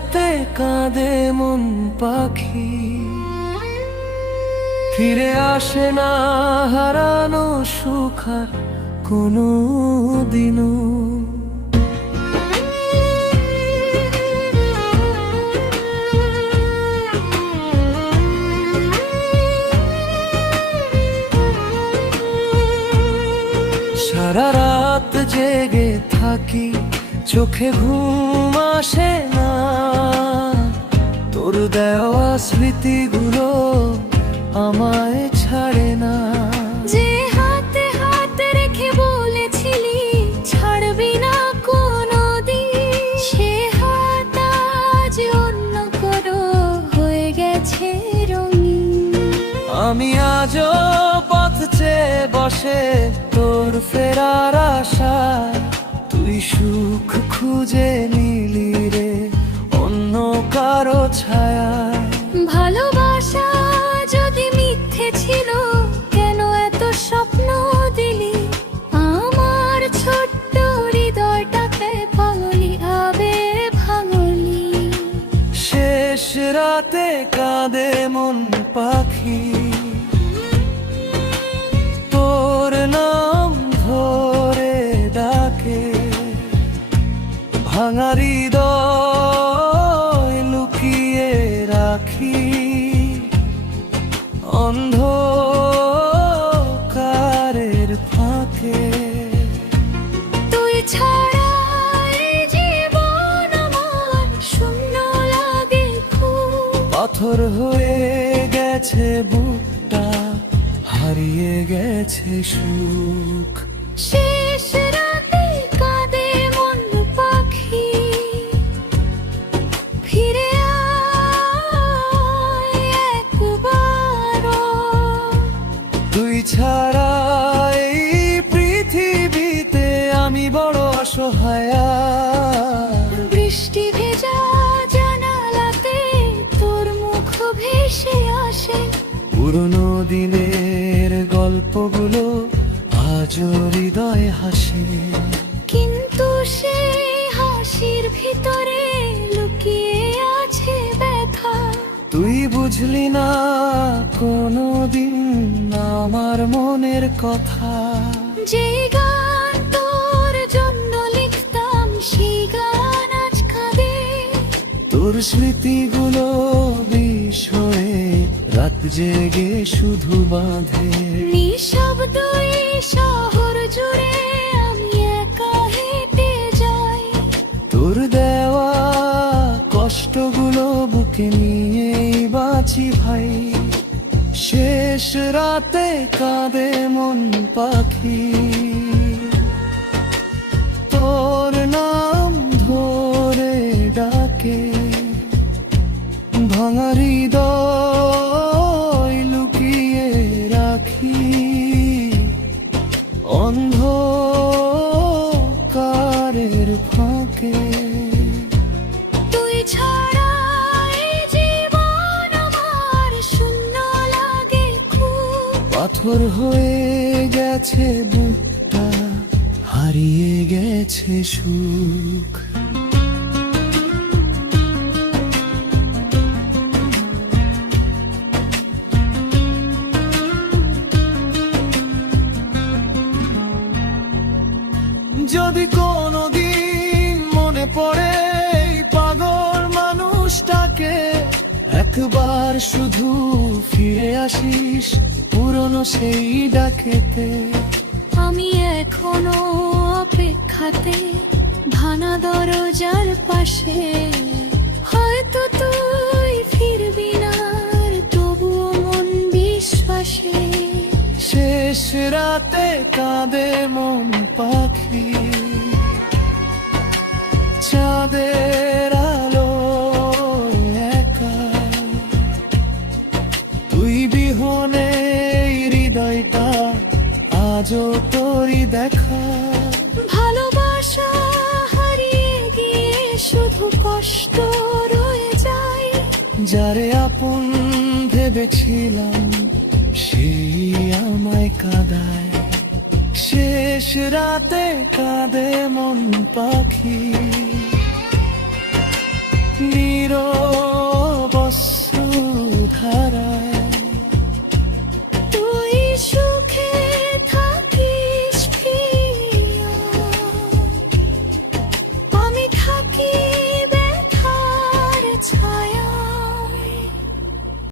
রাতে কাঁদে মন পাখি, ফিরে আসে না হারানো সুখ আর কোনো দিনও। সারা রাত জেগে থাকি, চোখে ঘুম আসে না, তোর দেওয়া স্মৃতিগুলো আমায় ছাড়ে না। যে হাতে হাত রেখে বলেছিলি ছাড়বি না কোনোদিন, সে হাত আজ অন্য কারো হয়ে গেছে রঙিন। আমি আজও পথ চেয়ে বসে তোর ফেরার আশায়, তুই সুখ খুঁজে নিলি রে অন্য কারো ছায়ায়। ভালোবাসা যদি মিথ্যে ছিল, কেন এত স্বপ্ন দিলি আমার ছোট্ট হৃদয়টাকে? পাগলি আবে ভাঙলি। শেষ রাতে কাঁদে মন পাখি, তোর নাম ধরে ডাকে, ভাঙা হৃদয় লুকিয়ে রাখি অন্ধকারের ফাঁকে। তুই ছাড়া এই জীবন আমার শূন্য লাগে খুব। পাথর হয়ে গেছে বুকটা, হারিয়ে গেছে সুখ। শেষ রাতে কাঁদে মন পাখি, ফিরে আয় একবারও। তুই ছাড়া এই পৃথিবীতে আমি বড় অসহায়। বৃষ্টি ভেজা জানালাতে তোর মুখ ভেসে আসে, পুরনো দিনের গল্পগুলো আজও হৃদয় হাসে। কিন্তু সেই হাসির ভিতরে লুকিয়ে আছে ব্যথা। তুই বুঝলি না কোনোদিন আমার মনের কথা। যে গান তোর জন্য লিখতাম সেই গান আজ কাঁদে। তোর স্মৃতিগুলো বিষ হয়ে রাত জেগে শুধু বাঁধে। নিঃশব্দ এই শহর জুড়ে আমি একা হেঁটে যাই, তোর দেওয়া কষ্টগুলো বুকে নিয়েই বাঁচি ভাই। শেষ রাতে কাঁদে মন পাখি, তোর নাম ধরে ডাকে, ভাঙা হৃদয় লুকিয়ে রাখি অন্ধকারের ফাঁকে। তুই ছাড়া এই জীবন আমার শূন্য লাগে খুব। পাথর হয়ে গেছে বুকটা, হারিয়ে গেছে সুখ। যদি কোনোদিন মনে পড়ে এই পাগল মানুষটাকে, একবার শুধু ফিরে আসিস পুরনো সেই ডাকেতে। আমি এখনো অপেক্ষাতে, ভাঙা দরজার পাশে। হয়তো তুই ফিরবি না আর তবুও মন বিশ্বাসে। শেষ রাতে কাঁদে মন পাখি, চাঁদের আলো একা, তুই বিহনে এই হৃদয়টা আজও তোরই দেখা। ভালোবাসা হারিয়ে গিয়ে শুধু কষ্ট রয়ে যায়, যারে আপন ভেবেছিলাম সেই আমায় কাঁদায়। শেষ রাতে কাঁদে মন পাখি, নীরব